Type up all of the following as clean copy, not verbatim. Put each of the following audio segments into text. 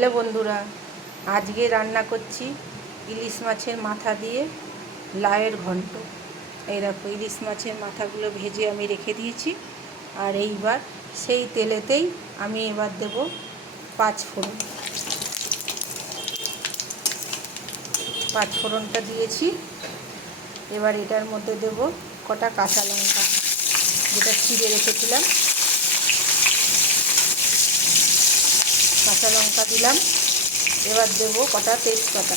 Hello বন্ধুরা, আজকে রান্না করছি ইলিশ মাছের মাথা দিয়ে লাউয়ের ঘন্ট। এই দেখো, ইলিশ মাছের মাথাগুলো ভেজে আমি রেখে দিয়েছি। আর এইবার সেই তেলেতেই আমি এবার দেব পাঁচফোড়নটা দিয়েছি। এবার এটার মধ্যে দেব কটা কাঁচা লঙ্কা, যেটা চিড়ে রেখেছিলাম। কাঁচা লঙ্কা দিলাম। এবার দেব কটা তেজপাতা।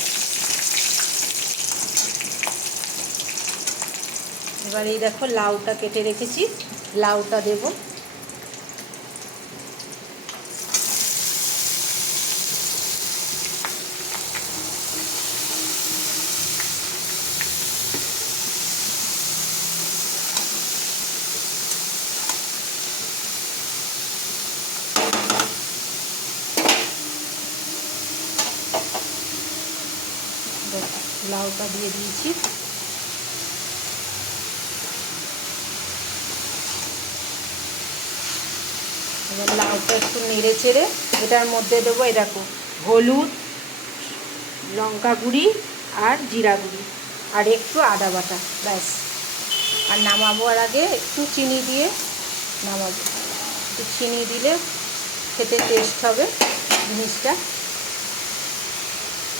এবার এই দেখো, লাউটা কেটে রেখেছি, লাউটা দেব। লাউটা দিয়ে দিয়েছি। এবার লাউটা একটু নেড়ে চেড়ে এটার মধ্যে দেবো, এই দেখো, হলুদ, লঙ্কা গুঁড়ি আর জিরা গুঁড়ি আর একটু আদা বাটা, ব্যাস। আর নামাবার আগে একটু চিনি দিয়ে নামাবো। একটু চিনি দিলে খেতে টেস্ট হবে জিনিসটা।